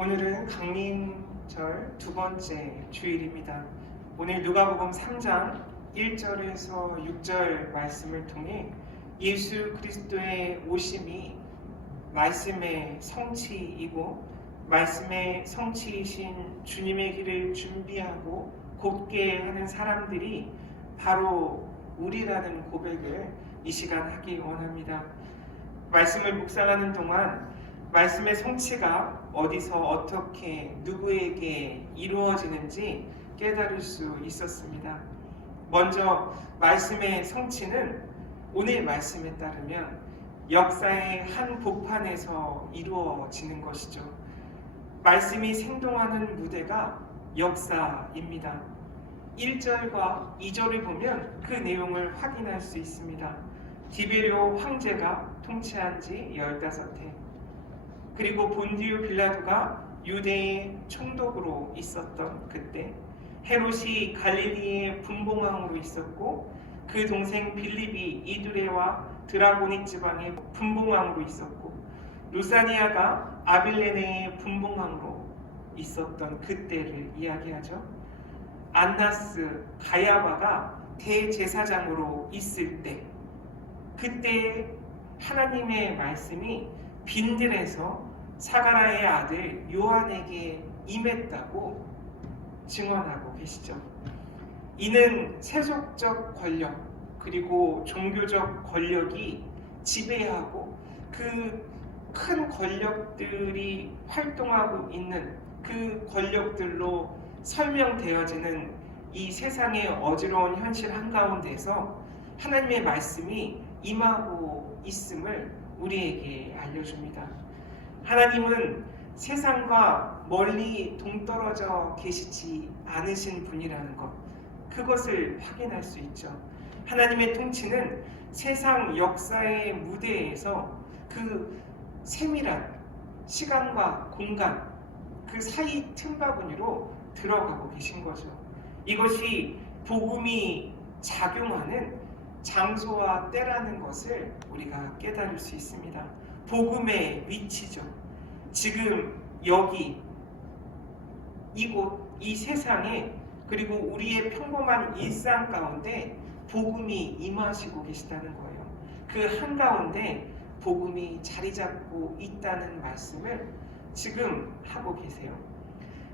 오늘은 강림절 두 번째 주일입니다. 오늘 누가복음 3장 1절에서 6절 말씀을 통해 예수 그리스도의 오심이 말씀의 성취이고 말씀의 성취이신 주님의 길을 준비하고 곧게 하는 사람들이 바로 우리라는 고백을 이 시간 하기 원합니다. 말씀을 묵상하는 동안 말씀의 성취가 어디서 어떻게 누구에게 이루어지는지 깨달을 수 있었습니다. 먼저 말씀의 성취는 오늘 말씀에 따르면 역사의 한 복판에서 이루어지는 것이죠. 말씀이 생동하는 무대가 역사입니다. 1절과 2절을 보면 그 내용을 확인할 수 있습니다. 디베리오 황제가 통치한 지 15해, 그리고 본디오 빌라도가 유대의 총독으로 있었던 그때, 헤롯이 갈릴리의 분봉왕으로 있었고 그 동생 빌립이 이두레와 드라고닉 지방의 분봉왕으로 있었고 루사니아가 아빌레네의 분봉왕으로 있었던 그때를 이야기하죠. 안나스 가야바가 대제사장으로 있을 때, 그때 하나님의 말씀이 빈들에서 사가랴의 아들 요한에게 임했다고 증언하고 계시죠. 이는 세속적 권력 그리고 종교적 권력이 지배하고 그 큰 권력들이 활동하고 있는 그 권력들로 설명되어지는 이 세상의 어지러운 현실 한가운데서 하나님의 말씀이 임하고 있음을 우리에게 알려줍니다. 하나님은 세상과 멀리 동떨어져 계시지 않으신 분이라는 것, 그것을 확인할 수 있죠. 하나님의 통치는 세상 역사의 무대에서 그 세밀한 시간과 공간, 그 사이 틈바구니로 들어가고 계신 거죠. 이것이 복음이 작용하는 장소와 때라는 것을 우리가 깨달을 수 있습니다. 복음의 위치죠. 지금 여기 이곳 이 세상에, 그리고 우리의 평범한 일상 가운데 복음이 임하시고 계시다는 거예요. 그 한가운데 복음이 자리 잡고 있다는 말씀을 지금 하고 계세요.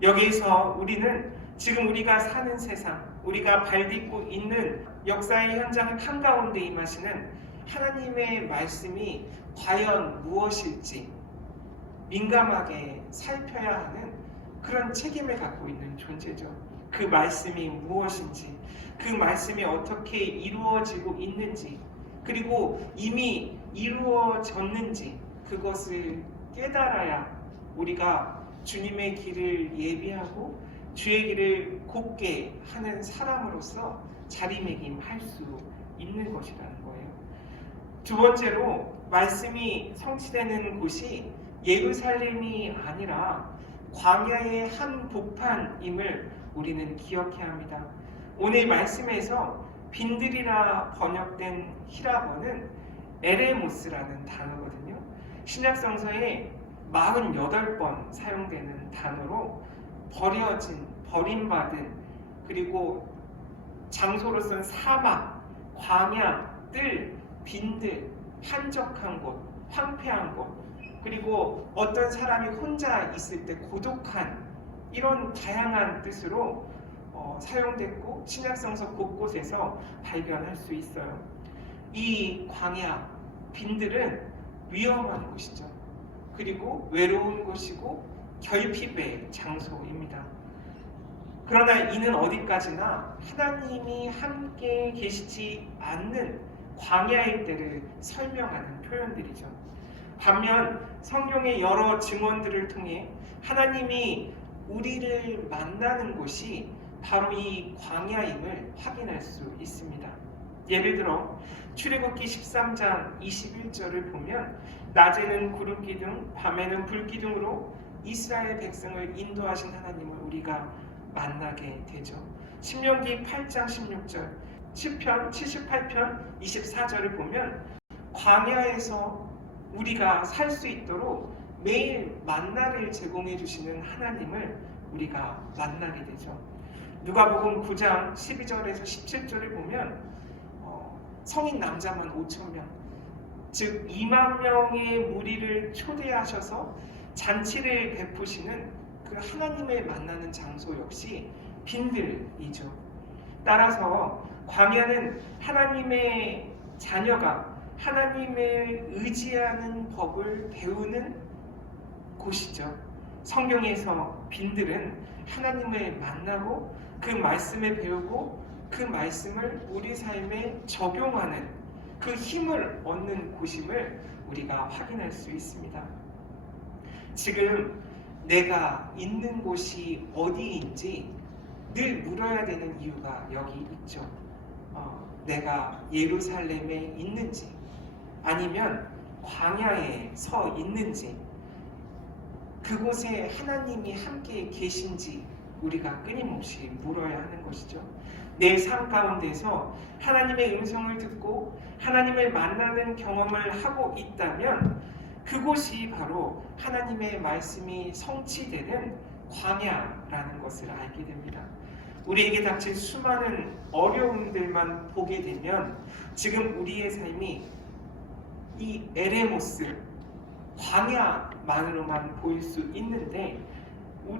여기에서 우리는 지금 우리가 사는 세상, 우리가 발딛고 있는 역사의 현장 한가운데 임하시는 하나님의 말씀이 과연 무엇일지 민감하게 살펴야 하는 그런 책임을 갖고 있는 존재죠. 그 말씀이 무엇인지, 그 말씀이 어떻게 이루어지고 있는지, 그리고 이미 이루어졌는지 그것을 깨달아야 우리가 주님의 길을 예비하고 주의 길을 곧게 하는 사람으로서 자리매김할 수 있는 것이라는 거예요. 두 번째로, 말씀이 성취되는 곳이 예루살렘이 아니라 광야의 한 복판임을 우리는 기억해야 합니다. 오늘 말씀에서 빈들이라 번역된 히라버는 에레모스라는 단어거든요. 신약성서에 48번 사용되는 단어로 버려진, 버림받은, 그리고 장소로서는 사막, 광야, 뜰, 빈들, 한적한 곳, 황폐한 곳, 그리고 어떤 사람이 혼자 있을 때 고독한, 이런 다양한 뜻으로 사용됐고 신약성서 곳곳에서 발견할 수 있어요. 이 광야, 빈들은 위험한 곳이죠. 그리고 외로운 곳이고 결핍의 장소입니다. 그러나 이는 어디까지나 하나님이 함께 계시지 않는 광야일 때를 설명하는 표현들이죠. 반면 성경의 여러 증언들을 통해 하나님이 우리를 만나는 곳이 바로 이 광야임을 확인할 수 있습니다. 예를 들어 출애굽기 13장 21절을 보면 낮에는 구름기둥, 밤에는 불기둥으로 이스라엘 백성을 인도하신 하나님을 우리가 만나게 되죠. 신명기 8장 16절, 시편 78편 24절을 보면 광야에서 우리가 살 수 있도록 매일 만나를 제공해 주시는 하나님을 우리가 만나게 되죠. 누가복음 9장 12절에서 17절을 보면 성인 남자만 5천 명, 즉 2만 명의 무리를 초대하셔서 잔치를 베푸시는 그 하나님을 만나는 장소 역시 빈들이죠. 따라서 광야는 하나님의 자녀가 하나님을 의지하는 법을 배우는 곳이죠. 성경에서 빈들은 하나님을 만나고 그 말씀을 배우고 그 말씀을 우리 삶에 적용하는 그 힘을 얻는 곳임을 우리가 확인할 수 있습니다. 지금 내가 있는 곳이 어디인지 늘 물어야 되는 이유가 여기 있죠. 내가 예루살렘에 있는지 아니면 광야에 서 있는지 그곳에 하나님이 함께 계신지 우리가 끊임없이 물어야 하는 것이죠. 내 삶 가운데서 하나님의 음성을 듣고 하나님을 만나는 경험을 하고 있다면 그곳이 바로 하나님의 말씀이 성취되는 광야라는 것을 알게 됩니다. 우리에게 닥친 수많은 어려움들만 보게 되면 지금 우리의 삶이 이 에레모스 광야만으로만 보일 수 있는데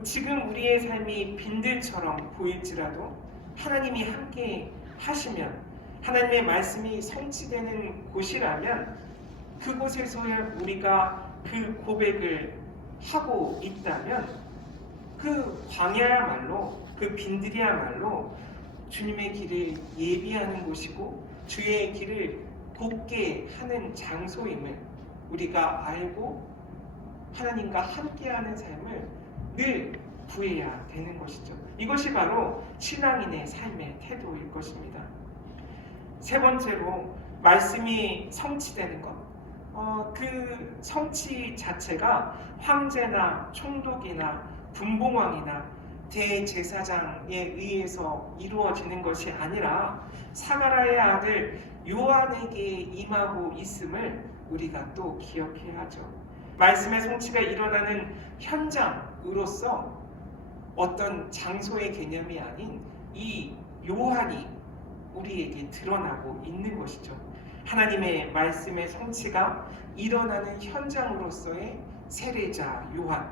지금 우리의 삶이 빈들처럼 보일지라도 하나님이 함께 하시면 하나님의 말씀이 성취되는 곳이라면 그곳에서 우리가 그 고백을 하고 있다면 그 광야야말로 그 빈들이야말로 주님의 길을 예비하는 곳이고 주의 길을 곱게 하는 장소임을 우리가 알고 하나님과 함께하는 삶을 늘 구해야 되는 것이죠. 이것이 바로 신앙인의 삶의 태도일 것입니다. 세 번째로 말씀이 성취되는 것. 그 성취 자체가 황제나 총독이나 분봉왕이나 대제사장에 의해서 이루어지는 것이 아니라 사가랴의 아들 요한에게 임하고 있음을 우리가 또 기억해야 하죠. 말씀의 성취가 일어나는 현장으로서 어떤 장소의 개념이 아닌 이 요한이 우리에게 드러나고 있는 것이죠. 하나님의 말씀의 성취가 일어나는 현장으로서의 세례자 요한.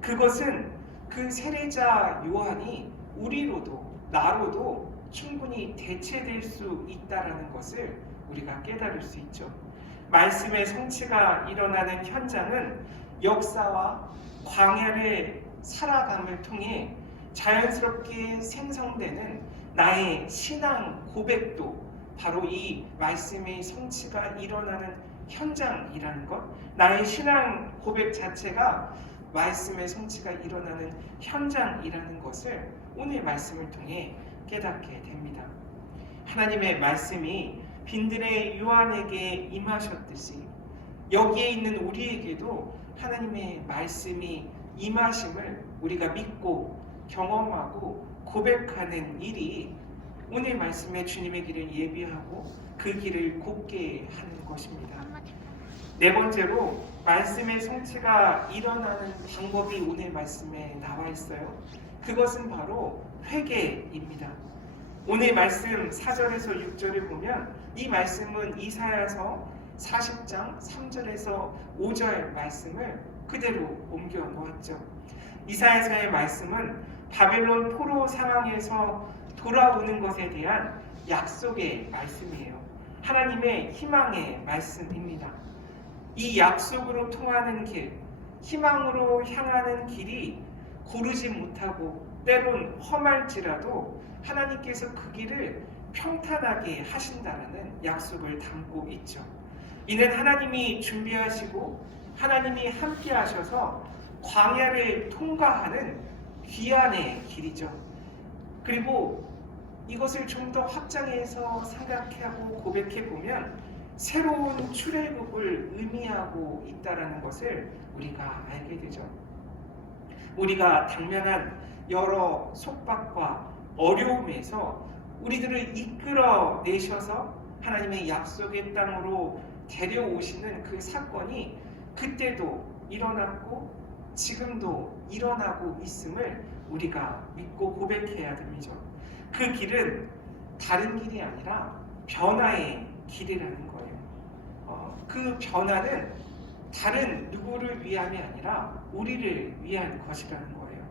그것은 그 세례자 요한이 우리로도 나로도 충분히 대체될 수 있다는 것을 우리가 깨달을 수 있죠. 말씀의 성취가 일어나는 현장은 역사와 광야를 살아감을 통해 자연스럽게 생성되는 나의 신앙 고백도 바로 이 말씀의 성취가 일어나는 현장이라는 것, 나의 신앙 고백 자체가 말씀의 성취가 일어나는 현장이라는 것을 오늘 말씀을 통해 깨닫게 됩니다. 하나님의 말씀이 빈들의 요한에게 임하셨듯이 여기에 있는 우리에게도 하나님의 말씀이 임하심을 우리가 믿고 경험하고 고백하는 일이 오늘 말씀의 주님의 길을 예비하고 그 길을 곱게 하는 것입니다. 네 번째로 말씀의 성취가 일어나는 방법이 오늘 말씀에 나와 있어요. 그것은 바로 회개입니다. 오늘 말씀 4절에서 6절을 보면 이 말씀은 이사야서 40장 3절에서 5절 말씀을 그대로 옮겨 놓았죠. 이사야서의 말씀은 바벨론 포로 상황에서 돌아오는 것에 대한 약속의 말씀이에요. 하나님의 희망의 말씀입니다. 이 약속으로 통하는 길, 희망으로 향하는 길이 고르지 못하고 때론 험할지라도 하나님께서 그 길을 평탄하게 하신다는 약속을 담고 있죠. 이는 하나님이 준비하시고 하나님이 함께 하셔서 광야를 통과하는 귀환의 길이죠. 그리고 이것을 좀 더 확장해서 생각하고 고백해 보면 새로운 출애굽을 의미하고 있다는 것을 우리가 알게 되죠. 우리가 당면한 여러 속박과 어려움에서 우리들을 이끌어 내셔서 하나님의 약속의 땅으로 데려오시는 그 사건이 그때도 일어났고 지금도 일어나고 있음을 우리가 믿고 고백해야 됩니다. 그 길은 다른 길이 아니라 변화의 길이라는 거예요. 그 변화는 다른 누구를 위함이 아니라 우리를 위한 것이라는 거예요.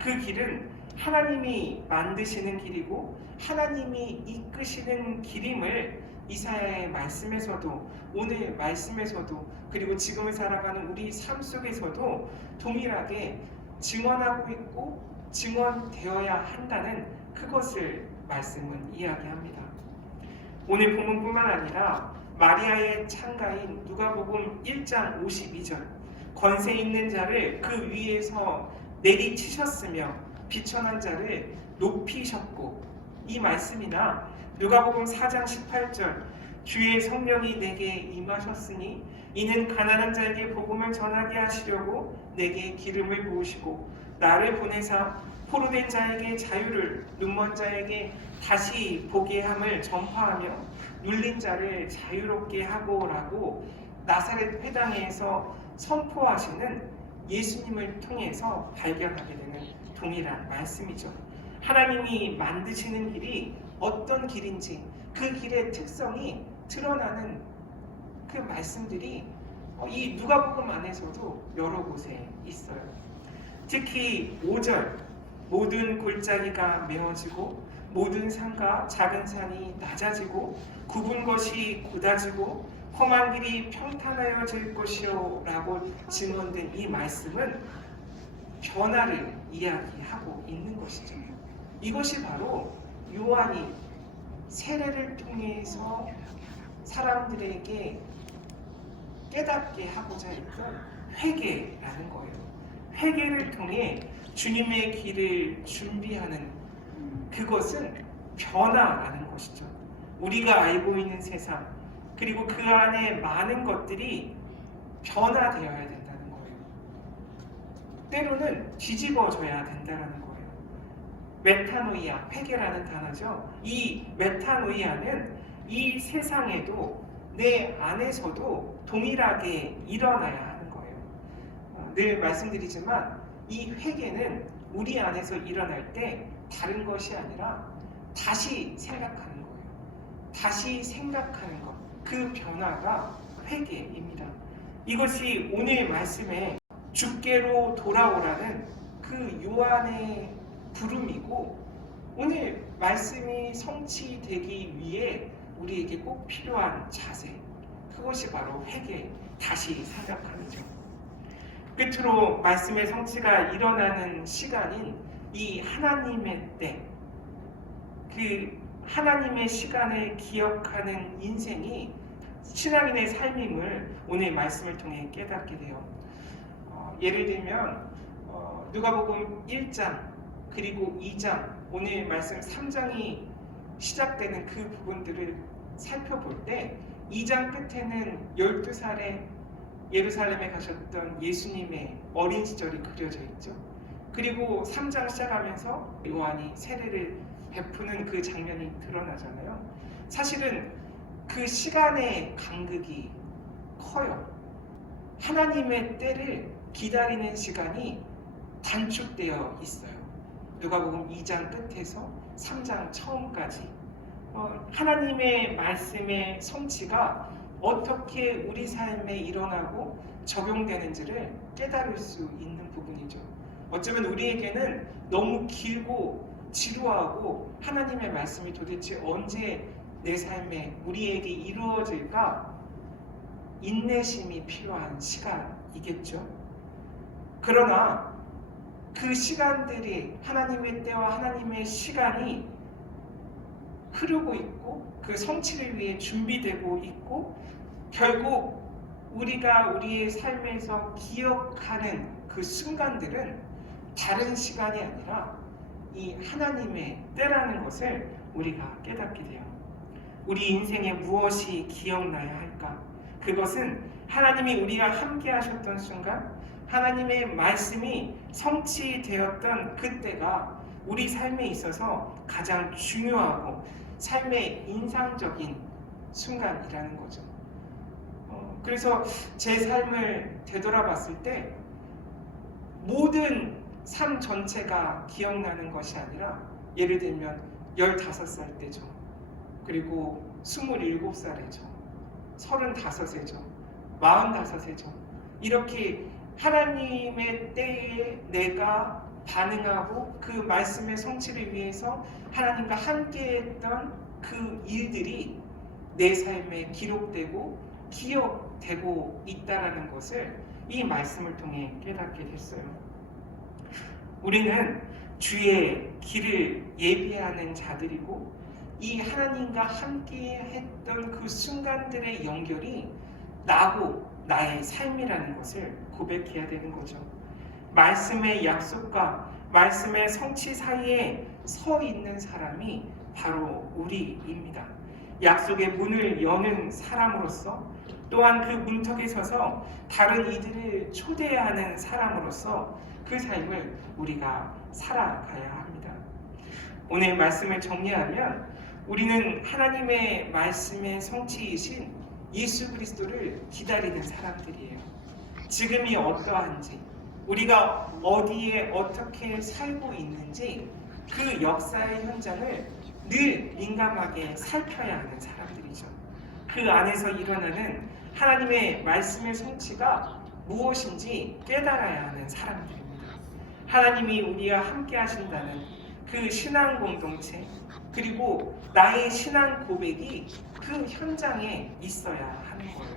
그 길은 하나님이 만드시는 길이고 하나님이 이끄시는 길임을 이사야의 말씀에서도 오늘 말씀에서도 그리고 지금을 살아가는 우리 삶 속에서도 동일하게 증언하고 있고 증언되어야 한다는 그것을 말씀은 이야기합니다. 오늘 본문뿐만 아니라 마리아의 창가인 누가복음 1장 52절 권세 있는 자를 그 위에서 내리치셨으며 비천한 자를 높이셨고 이 말씀이나 누가복음 4장 18절 주의 성령이 내게 임하셨으니 이는 가난한 자에게 복음을 전하게 하시려고 내게 기름을 부으시고 나를 보내사 포로된 자에게 자유를 눈먼 자에게 다시 보게 함을 전파하며 눌린 자를 자유롭게 하고라고 나사렛 회당에서 선포하시는 예수님을 통해서 발견하게 되는 동일한 말씀이죠. 하나님이 만드시는 길이 어떤 길인지 그 길의 특성이 드러나는 그 말씀들이 이 누가복음 안에서도 여러 곳에 있어요. 특히 5절 모든 골짜기가 메어지고 모든 산과 작은 산이 낮아지고 굽은 것이 곧아지고 험한 길이 평탄하여질 것이요 라고 증언된 이 말씀은 변화를 이야기하고 있는 것이죠. 이것이 바로 요한이 세례를 통해서 사람들에게 깨닫게 하고자 했던 회개라는 거예요. 회개를 통해 주님의 길을 준비하는 그것은 변화라는 것이죠. 우리가 알고 있는 세상 그리고 그 안에 많은 것들이 변화되어야 된다는 거예요. 때로는 뒤집어져야 된다는 거예요. 메타노이아, 회개라는 단어죠. 이 메타노이아는 이 세상에도 내 안에서도 동일하게 일어나야 하는 거예요. 늘 말씀드리지만 이 회개는 우리 안에서 일어날 때 다른 것이 아니라 다시 생각하는 거예요. 다시 생각하는 것. 그 변화가 회개입니다. 이것이 오늘 말씀에 주께로 돌아오라는 그 요한의 부름이고 오늘 말씀이 성취되기 위해 우리에게 꼭 필요한 자세. 그것이 바로 회개, 다시 생각함이죠. 끝으로 말씀의 성취가 일어나는 시간인 이 하나님의 때, 그 하나님의 시간을 기억하는 인생이 신앙인의 삶임을 오늘 말씀을 통해 깨닫게 돼요. 예를 들면 누가복음 1장 그리고 2장 오늘 말씀 3장이 시작되는 그 부분들을 살펴볼 때 2장 끝에는 12살에 예루살렘에 가셨던 예수님의 어린 시절이 그려져 있죠. 그리고 3장 시작하면서 요한이 세례를 베푸는 그 장면이 드러나잖아요. 사실은 그 시간의 간극이 커요. 하나님의 때를 기다리는 시간이 단축되어 있어요. 누가복음 2장 끝에서 3장 처음까지 하나님의 말씀의 성취가 어떻게 우리 삶에 일어나고 적용되는지를 깨달을 수 있는 부분이죠. 어쩌면 우리에게는 너무 길고 지루하고 하나님의 말씀이 도대체 언제 내 삶에 우리에게 이루어질까 인내심이 필요한 시간이겠죠. 그러나 그 시간들이 하나님의 때와 하나님의 시간이 흐르고 있고 그 성취를 위해 준비되고 있고 결국 우리가 우리의 삶에서 기억하는 그 순간들은 다른 시간이 아니라 이 하나님의 때라는 것을 우리가 깨닫게 돼요. 우리 인생에 무엇이 기억나야 할까? 그것은 하나님이 우리와 함께 하셨던 순간 하나님의 말씀이 성취되었던 그때가 우리 삶에 있어서 가장 중요하고 삶의 인상적인 순간이라는 거죠. 그래서 제 삶을 되돌아봤을 때 모든 삶 전체가 기억나는 것이 아니라, 예를 들면 15살 때죠. 그리고 27살이죠. 35세죠. 45세죠. 이렇게 하나님의 때에 내가 반응하고 그 말씀의 성취를 위해서 하나님과 함께했던 그 일들이 내 삶에 기록되고 기억되고 있다는 것을 이 말씀을 통해 깨닫게 됐어요. 우리는 주의 길을 예비하는 자들이고, 이 하나님과 함께 했던 그 순간들의 연결이 나고 나의 삶이라는 것을 고백해야 되는 거죠. 말씀의 약속과 말씀의 성취 사이에 서 있는 사람이 바로 우리입니다. 약속의 문을 여는 사람으로서, 또한 그 문턱에 서서 다른 이들을 초대하는 사람으로서 그 삶을 우리가 살아가야 합니다. 오늘 말씀을 정리하면, 우리는 하나님의 말씀의 성취이신 예수 그리스도를 기다리는 사람들이에요. 지금이 어떠한지, 우리가 어디에 어떻게 살고 있는지 그 역사의 현장을 늘 민감하게 살펴야 하는 사람들이죠. 그 안에서 일어나는 하나님의 말씀의 성취가 무엇인지 깨달아야 하는 사람들입니다. 하나님이 우리와 함께 하신다는 그 신앙 공동체, 그리고 나의 신앙 고백이 그 현장에 있어야 하는 거예요.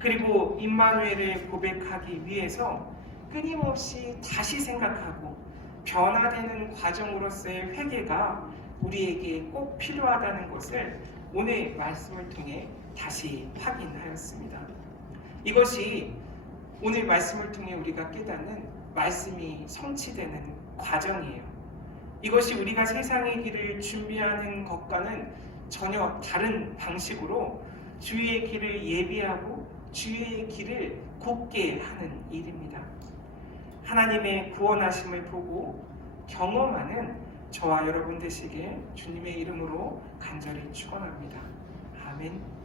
그리고 임마누엘을 고백하기 위해서 끊임없이 다시 생각하고 변화되는 과정으로서의 회개가 우리에게 꼭 필요하다는 것을 오늘 말씀을 통해 다시 확인하였습니다. 이것이 오늘 말씀을 통해 우리가 깨닫는 말씀이 성취되는 과정이에요. 이것이 우리가 세상의 길을 준비하는 것과는 전혀 다른 방식으로 주의 길을 예비하고 주의 길을 곱게 하는 일입니다. 하나님의 구원하심을 보고 경험하는 저와 여러분 되시길 주님의 이름으로 간절히 축원합니다. 아멘.